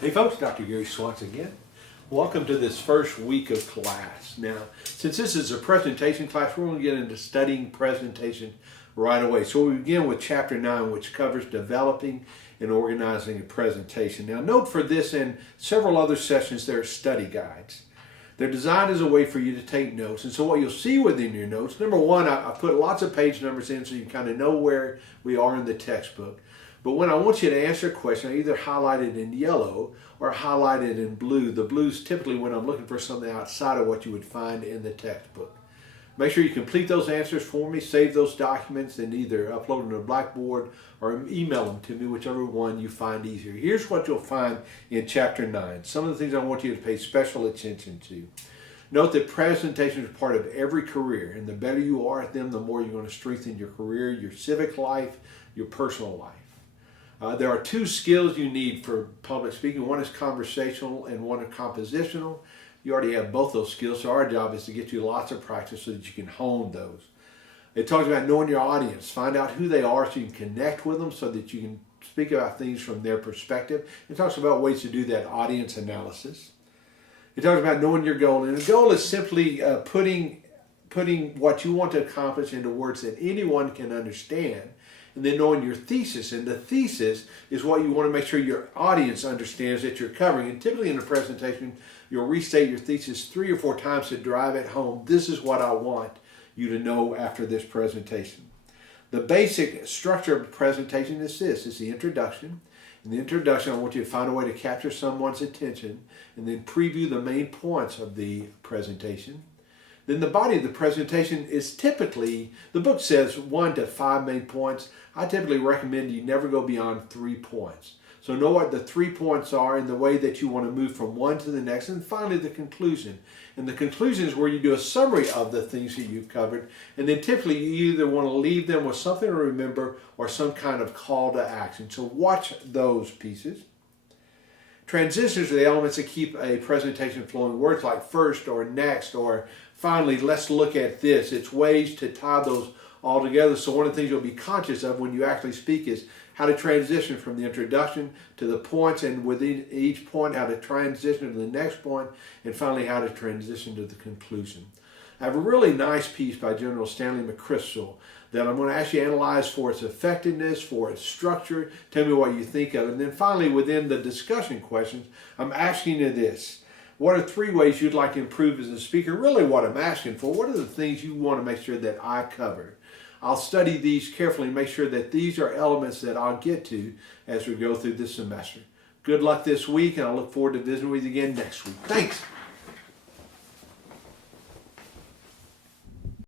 Hey folks, Dr. Gary Swanson again. Welcome to this first week of class. Now, since this is a presentation class, we're going to get into studying presentation right away. So we begin with chapter 9, which covers developing and organizing a presentation. Now, note for this and several other sessions, there are study guides. They're designed as a way for you to take notes. And so what you'll see within your notes, number one, I put lots of page numbers in so you kind of know where we are in the textbook. But when I want you to answer a question, I either highlight it in yellow or highlight it in blue. The blue's typically when I'm looking for something outside of what you would find in the textbook. Make sure you complete those answers for me, save those documents, and either upload them to Blackboard or email them to me, whichever one you find easier. Here's what you'll find in Chapter 9. Some of the things I want you to pay special attention to. Note that presentations are part of every career, and the better you are at them, the more you're going to strengthen your career, your civic life, your personal life. There are two skills you need for public speaking. One is conversational and one is compositional. You already have both those skills, so our job is to get you lots of practice so that you can hone those. It talks about knowing your audience. Find out who they are so you can connect with them so that you can speak about things from their perspective. It talks about ways to do that audience analysis. It talks about knowing your goal, and the goal is simply putting what you want to accomplish into words that anyone can understand. And then knowing your thesis, and the thesis is what you want to make sure your audience understands that you're covering. And typically in a presentation, you'll restate your thesis 3 or 4 times to drive it home. This is what I want you to know after this presentation. The basic structure of the presentation is this. It's the introduction. In the introduction, I want you to find a way to capture someone's attention and then preview the main points of the presentation. Then the body of the presentation is typically, the book says 1 to 5 main points. I typically recommend you never go beyond 3 points. So know what the 3 points are and the way that you want to move from one to the next. And finally, the conclusion. And the conclusion is where you do a summary of the things that you've covered. And then typically you either want to leave them with something to remember or some kind of call to action. So watch those pieces. Transitions are the elements that keep a presentation flowing. Words like first or next or finally, let's look at this. It's ways to tie those all together. So one of the things you'll be conscious of when you actually speak is how to transition from the introduction to the points, and within each point, how to transition to the next point, and finally, how to transition to the conclusion. I have a really nice piece by General Stanley McChrystal that I'm going to actually analyze for its effectiveness, for its structure. Tell me what you think of it. And then finally, within the discussion questions, I'm asking you this. What are 3 ways you'd like to improve as a speaker? Really what I'm asking for. What are the things you want to make sure that I cover? I'll study these carefully and make sure that these are elements that I'll get to as we go through this semester. Good luck this week, and I look forward to visiting with you again next week. Thanks.